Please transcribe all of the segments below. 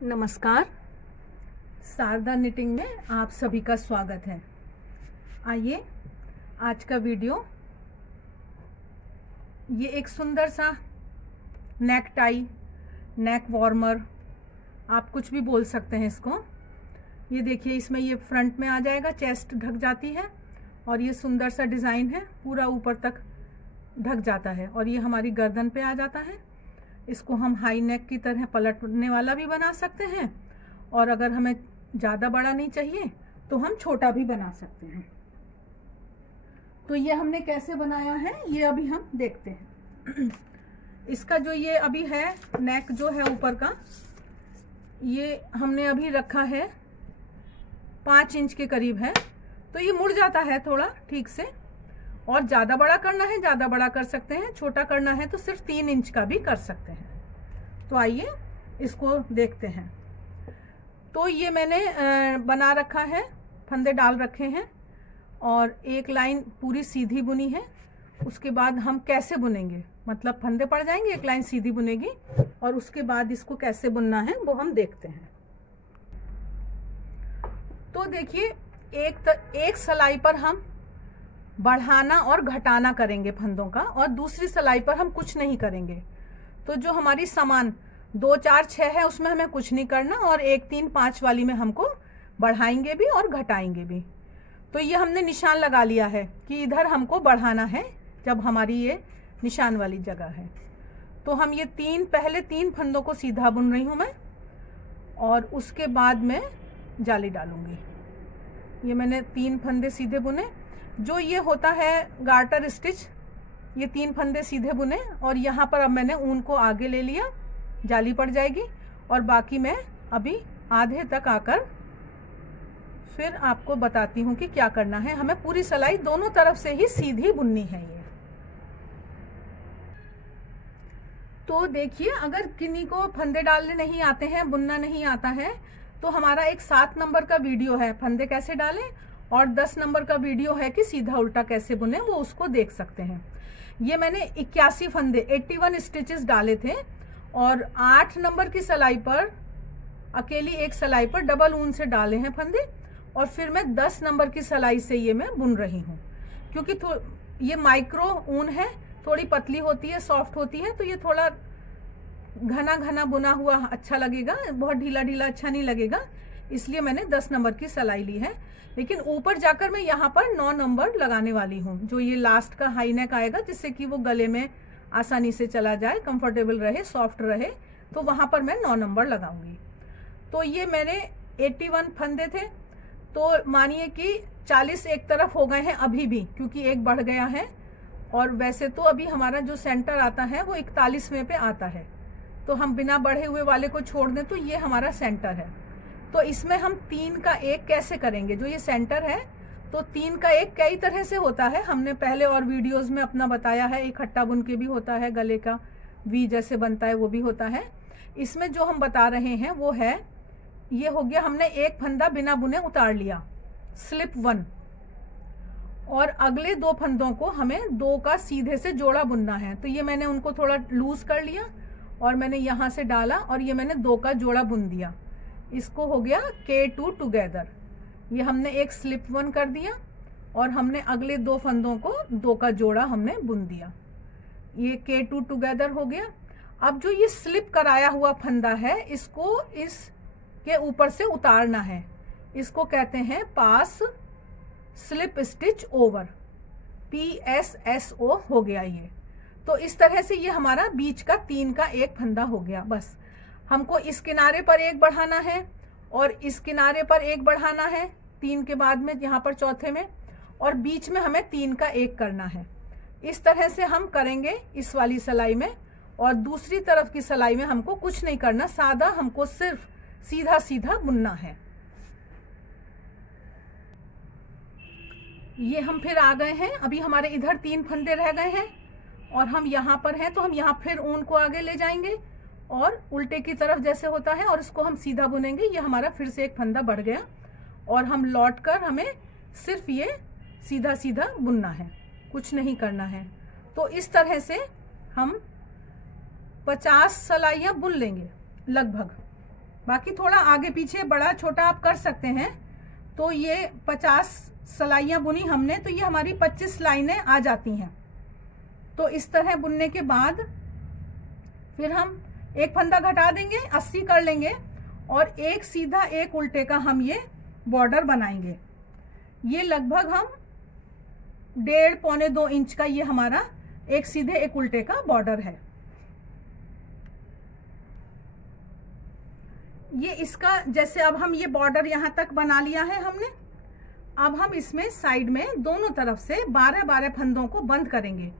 नमस्कार, शारदा निटिंग में आप सभी का स्वागत है। आइए आज का वीडियो, ये एक सुंदर सा नेक टाई, नेक वार्मर, आप कुछ भी बोल सकते हैं इसको। ये देखिए, इसमें ये फ्रंट में आ जाएगा, चेस्ट ढक जाती है और ये सुंदर सा डिज़ाइन है, पूरा ऊपर तक ढक जाता है और ये हमारी गर्दन पे आ जाता है। इसको हम हाई नेक की तरह पलटने वाला भी बना सकते हैं और अगर हमें ज़्यादा बड़ा नहीं चाहिए तो हम छोटा भी बना सकते हैं। तो ये हमने कैसे बनाया है ये अभी हम देखते हैं। इसका जो ये अभी है नेक जो है ऊपर का, ये हमने अभी रखा है 5 इंच के करीब है, तो ये मुड़ जाता है थोड़ा ठीक से। और ज़्यादा बड़ा करना है ज़्यादा बड़ा कर सकते हैं, छोटा करना है तो सिर्फ 3 इंच का भी कर सकते हैं। तो आइए इसको देखते हैं। तो ये मैंने बना रखा है, फंदे डाल रखे हैं और एक लाइन पूरी सीधी बुनी है। उसके बाद हम कैसे बुनेंगे, मतलब फंदे पड़ जाएंगे, एक लाइन सीधी बुनेगी और उसके बाद इसको कैसे बुनना है वो हम देखते हैं। तो देखिए, एक सलाई पर हम बढ़ाना और घटाना करेंगे फंदों का, और दूसरी सलाई पर हम कुछ नहीं करेंगे। तो जो हमारी समान 2, 4, 6 है उसमें हमें कुछ नहीं करना, और 1, 3, 5 वाली में हमको बढ़ाएंगे भी और घटाएंगे भी। तो ये हमने निशान लगा लिया है कि इधर हमको बढ़ाना है जब हमारी ये निशान वाली जगह है। तो हम ये पहले 3 फंदों को सीधा बुन रही हूँ मैं, और उसके बाद में जाली डालूंगी। ये मैंने 3 फंदे सीधे बुने। जो ये होता है गार्टर स्टिच, ये 3 फंदे सीधे बुने और यहाँ पर अब मैंने ऊन को आगे ले लिया, जाली पड़ जाएगी। और बाकी मैं अभी आधे तक आकर फिर आपको बताती हूँ कि क्या करना है। हमें पूरी सलाई दोनों तरफ से ही सीधी बुननी है ये। तो देखिए, अगर किन्हीं को फंदे डालने नहीं आते हैं, बुनना नहीं आता है, तो हमारा एक 7 नंबर का वीडियो है फंदे कैसे डालें, और 10 नंबर का वीडियो है कि सीधा उल्टा कैसे बुने, वो उसको देख सकते हैं। ये मैंने 81 फंदे 81 स्टिचेस डाले थे और 8 नंबर की सलाई पर, अकेली एक सलाई पर डबल ऊन से डाले हैं फंदे, और फिर मैं 10 नंबर की सलाई से ये मैं बुन रही हूँ। क्योंकि ये माइक्रो ऊन है, थोड़ी पतली होती है, सॉफ्ट होती है, तो ये थोड़ा घना घना बुना हुआ अच्छा लगेगा, बहुत ढीला ढीला अच्छा नहीं लगेगा, इसलिए मैंने 10 नंबर की सलाई ली है। लेकिन ऊपर जाकर मैं यहाँ पर 9 नंबर लगाने वाली हूँ, जो ये लास्ट का हाई नेक आएगा, जिससे कि वो गले में आसानी से चला जाए, कंफर्टेबल रहे, सॉफ्ट रहे, तो वहाँ पर मैं 9 नंबर लगाऊंगी। तो ये मैंने 81 फंदे थे, तो मानिए कि 40 एक तरफ हो गए हैं अभी भी, क्योंकि एक बढ़ गया है। और वैसे तो अभी हमारा जो सेंटर आता है वो 41वें पे आता है, तो हम बिना बढ़े हुए वाले को छोड़ दें तो ये हमारा सेंटर है। तो इसमें हम 3 का 1 कैसे करेंगे, जो ये सेंटर है, तो 3 का 1 कई तरह से होता है, हमने पहले और वीडियोस में अपना बताया है। इकट्ठा बुन के भी होता है, गले का वी जैसे बनता है वो भी होता है। इसमें जो हम बता रहे हैं वो है, ये हो गया, हमने एक फंदा बिना बुने उतार लिया, स्लिप 1, और अगले 2 फंदों को हमें 2 का सीधे से जोड़ा बुनना है। तो ये मैंने उनको थोड़ा लूज कर लिया और मैंने यहाँ से डाला और ये मैंने 2 का जोड़ा बुन दिया। इसको हो गया K2 टुगेदर। ये हमने एक स्लिप 1 कर दिया और हमने अगले 2 फंदों को 2 का जोड़ा हमने बुन दिया। ये K2 टुगेदर हो गया। अब जो ये स्लिप कराया हुआ फंदा है, इसको इसके ऊपर से उतारना है। इसको कहते हैं पास स्लिप स्टिच ओवर, PSSO हो गया ये। तो इस तरह से ये हमारा बीच का 3 का 1 फंदा हो गया। बस हमको इस किनारे पर 1 बढ़ाना है और इस किनारे पर 1 बढ़ाना है, 3 के बाद में यहाँ पर चौथे में, और बीच में हमें 3 का 1 करना है। इस तरह से हम करेंगे इस वाली सलाई में, और दूसरी तरफ की सलाई में हमको कुछ नहीं करना, सादा हमको सिर्फ सीधा सीधा बुनना है। ये हम फिर आ गए हैं, अभी हमारे इधर 3 फंदे रह गए हैं और हम यहाँ पर हैं, तो हम यहाँ फिर ऊन को आगे ले जाएंगे और उल्टे की तरफ जैसे होता है, और इसको हम सीधा बुनेंगे। ये हमारा फिर से 1 फंदा बढ़ गया और हम लौट कर हमें सिर्फ ये सीधा सीधा बुनना है, कुछ नहीं करना है। तो इस तरह से हम 50 सलाइयाँ बुन लेंगे लगभग। बाकी थोड़ा आगे पीछे बड़ा छोटा आप कर सकते हैं। तो ये 50 सिलाइयाँ बुनी हमने, तो ये हमारी 25 लाइनें आ जाती हैं। तो इस तरह बुनने के बाद फिर हम एक फंदा घटा देंगे, 80 कर लेंगे और एक सीधा एक उल्टे का हम ये बॉर्डर बनाएंगे। ये लगभग हम 1.5-2 इंच का ये हमारा एक सीधे एक उल्टे का बॉर्डर है। ये इसका जैसे अब हम ये बॉर्डर यहाँ तक बना लिया है हमने। अब हम इसमें साइड में दोनों तरफ से 12-12 फंदों को बंद करेंगे,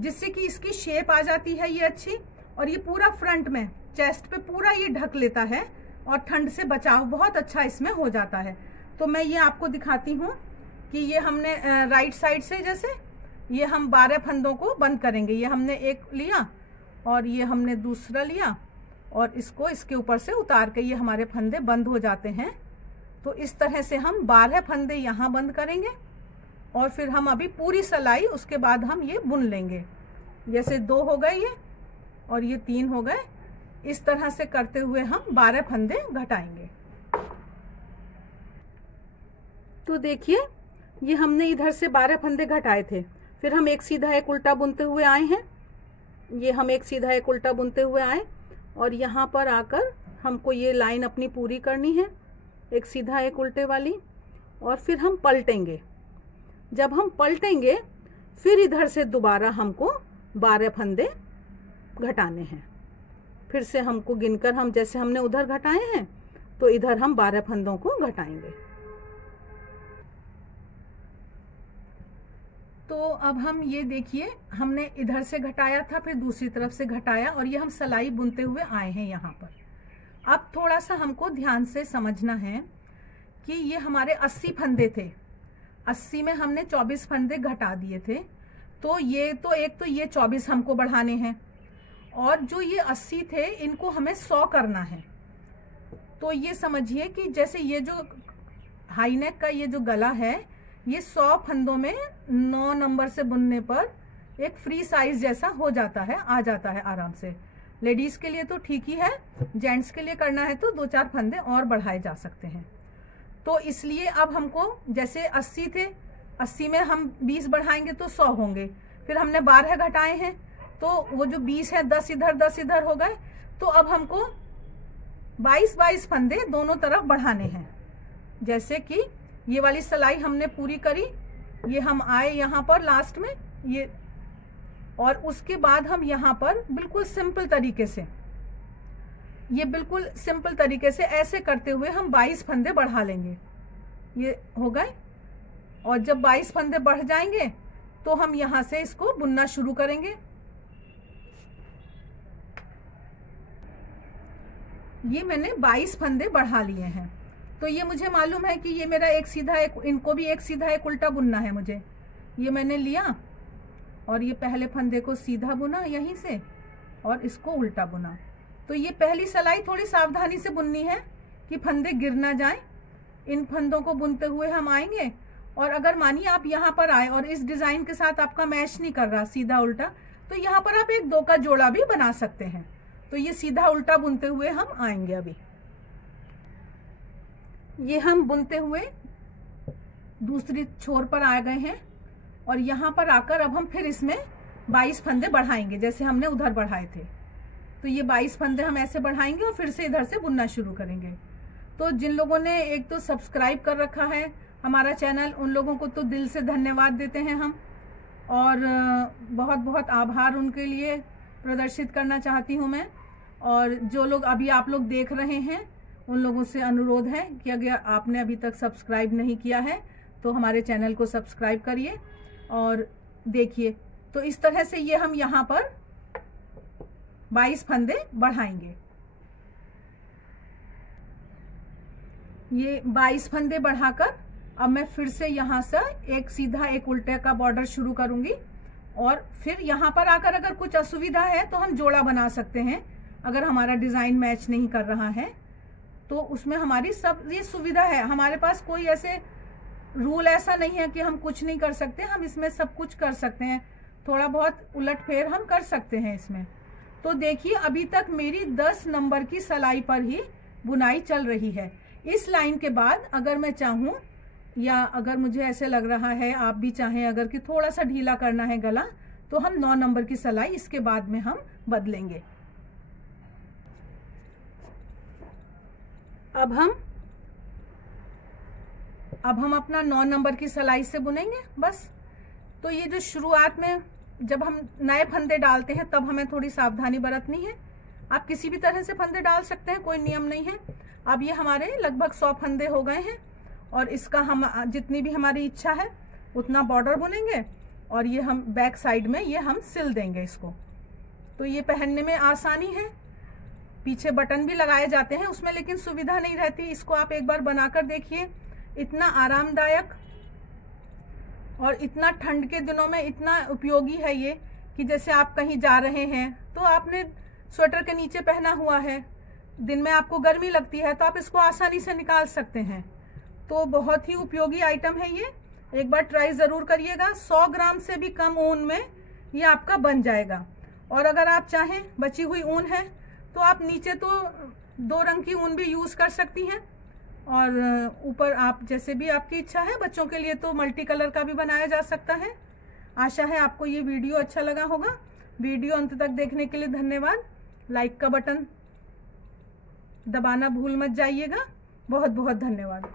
जिससे कि इसकी शेप आ जाती है ये अच्छी। और ये पूरा फ्रंट में चेस्ट पे पूरा ये ढक लेता है और ठंड से बचाव बहुत अच्छा इसमें हो जाता है। तो मैं ये आपको दिखाती हूँ कि ये हमने राइट साइड से जैसे ये हम 12 फंदों को बंद करेंगे। ये हमने एक लिया और ये हमने दूसरा लिया और इसको इसके ऊपर से उतार के ये हमारे फंदे बंद हो जाते हैं। तो इस तरह से हम 12 फंदे यहाँ बंद करेंगे और फिर हम अभी पूरी सिलाई उसके बाद हम ये बुन लेंगे। जैसे 2 हो गए ये और ये 3 हो गए। इस तरह से करते हुए हम 12 फंदे घटाएंगे। तो देखिए ये हमने इधर से 12 फंदे घटाए थे, फिर हम एक सीधा एक उल्टा बुनते हुए आए हैं। ये हम एक सीधा एक उल्टा बुनते हुए आए और यहाँ पर आकर हमको ये लाइन अपनी पूरी करनी है, एक सीधा एक उल्टे वाली। और फिर हम पलटेंगे। जब हम पलटेंगे फिर इधर से दोबारा हमको 12 फंदे घटाने हैं। फिर से हमको गिनकर हम जैसे हमने उधर घटाए हैं तो इधर हम 12 फंदों को घटाएंगे। तो अब हम ये देखिए हमने इधर से घटाया था, फिर दूसरी तरफ से घटाया और ये हम सिलाई बुनते हुए आए हैं यहाँ पर। अब थोड़ा सा हमको ध्यान से समझना है कि ये हमारे 80 फंदे थे, 80 में हमने 24 फंदे घटा दिए थे। तो ये तो एक तो ये 24 हमको बढ़ाने हैं और जो ये 80 थे इनको हमें 100 करना है। तो ये समझिए कि जैसे ये जो हाई नेक का ये जो गला है ये 100 फंदों में 9 नंबर से बुनने पर एक फ्री साइज जैसा हो जाता है, आ जाता है आराम से। लेडीज के लिए तो ठीक ही है, जेंट्स के लिए करना है तो 2-4 फंदे और बढ़ाए जा सकते हैं। तो इसलिए अब हमको जैसे 80 थे, 80 में हम 20 बढ़ाएंगे तो 100 होंगे। फिर हमने 12 घटाए हैं तो वो जो 20 है 10 इधर 10 इधर हो गए। तो अब हमको 22-22 फंदे दोनों तरफ बढ़ाने हैं। जैसे कि ये वाली सिलाई हमने पूरी करी, ये हम आए यहाँ पर लास्ट में ये, और उसके बाद हम यहाँ पर बिल्कुल सिंपल तरीके से, ये बिल्कुल सिंपल तरीके से ऐसे करते हुए हम 22 फंदे बढ़ा लेंगे। ये हो गए और जब 22 फंदे बढ़ जाएंगे तो हम यहाँ से इसको बुनना शुरू करेंगे। ये मैंने 22 फंदे बढ़ा लिए हैं। तो ये मुझे मालूम है कि ये मेरा एक सीधा एक, इनको भी एक सीधा एक उल्टा बुनना है मुझे। ये मैंने लिया और ये पहले फंदे को सीधा बुना यहीं से और इसको उल्टा बुना। तो ये पहली सिलाई थोड़ी सावधानी से बुननी है कि फंदे गिर ना जाए। इन फंदों को बुनते हुए हम आएंगे और अगर मानिए आप यहाँ पर आए और इस डिजाइन के साथ आपका मैच नहीं कर रहा सीधा उल्टा, तो यहाँ पर आप 1-2 का जोड़ा भी बना सकते हैं। तो ये सीधा उल्टा बुनते हुए हम आएंगे। अभी ये हम बुनते हुए दूसरी छोर पर आ गए हैं और यहाँ पर आकर अब हम फिर इसमें 22 फंदे बढ़ाएंगे जैसे हमने उधर बढ़ाए थे। तो ये 22 फंदे हम ऐसे बढ़ाएंगे और फिर से इधर से बुनना शुरू करेंगे। तो जिन लोगों ने एक तो सब्सक्राइब कर रखा है हमारा चैनल, उन लोगों को तो दिल से धन्यवाद देते हैं हम, और बहुत बहुत आभार उनके लिए प्रदर्शित करना चाहती हूँ मैं। और जो लोग अभी आप लोग देख रहे हैं उन लोगों से अनुरोध है कि अगर आपने अभी तक सब्सक्राइब नहीं किया है तो हमारे चैनल को सब्सक्राइब करिए और देखिए। तो इस तरह से ये हम यहाँ पर 22 फंदे बढ़ाएंगे। ये 22 फंदे बढ़ाकर अब मैं फिर से यहाँ से एक सीधा एक उल्टे का बॉर्डर शुरू करूंगी और फिर यहाँ पर आकर अगर कुछ असुविधा है तो हम जोड़ा बना सकते हैं। अगर हमारा डिजाइन मैच नहीं कर रहा है तो उसमें हमारी सब ये सुविधा है। हमारे पास कोई ऐसे रूल ऐसा नहीं है कि हम कुछ नहीं कर सकते, हम इसमें सब कुछ कर सकते हैं। थोड़ा बहुत उलट फेर हम कर सकते हैं इसमें। तो देखिए अभी तक मेरी 10 नंबर की सिलाई पर ही बुनाई चल रही है। इस लाइन के बाद अगर मैं चाहूं, या अगर मुझे ऐसे लग रहा है, आप भी चाहें अगर कि थोड़ा सा ढीला करना है गला, तो हम 9 नंबर की सिलाई इसके बाद में हम बदलेंगे। अब हम अपना 9 नंबर की सिलाई से बुनेंगे बस। तो ये जो शुरुआत में जब हम नए फंदे डालते हैं तब हमें थोड़ी सावधानी बरतनी है। आप किसी भी तरह से फंदे डाल सकते हैं, कोई नियम नहीं है। अब ये हमारे लगभग 100 फंदे हो गए हैं और इसका हम जितनी भी हमारी इच्छा है उतना बॉर्डर बुनेंगे और ये हम बैक साइड में ये हम सिल देंगे इसको। तो ये पहनने में आसानी है। पीछे बटन भी लगाए जाते हैं उसमें, लेकिन सुविधा नहीं रहती। इसको आप एक बार बनाकर देखिए, इतना आरामदायक और इतना ठंड के दिनों में इतना उपयोगी है ये कि जैसे आप कहीं जा रहे हैं तो आपने स्वेटर के नीचे पहना हुआ है, दिन में आपको गर्मी लगती है तो आप इसको आसानी से निकाल सकते हैं। तो बहुत ही उपयोगी आइटम है ये, एक बार ट्राई ज़रूर करिएगा। 100 ग्राम से भी कम ऊन में ये आपका बन जाएगा। और अगर आप चाहें, बची हुई ऊन है तो आप नीचे तो 2 रंग की ऊन भी यूज़ कर सकती हैं और ऊपर आप जैसे भी आपकी इच्छा है। बच्चों के लिए तो मल्टी कलर का भी बनाया जा सकता है। आशा है आपको ये वीडियो अच्छा लगा होगा। वीडियो अंत तक देखने के लिए धन्यवाद। लाइक का बटन दबाना भूल मत जाइएगा। बहुत बहुत धन्यवाद।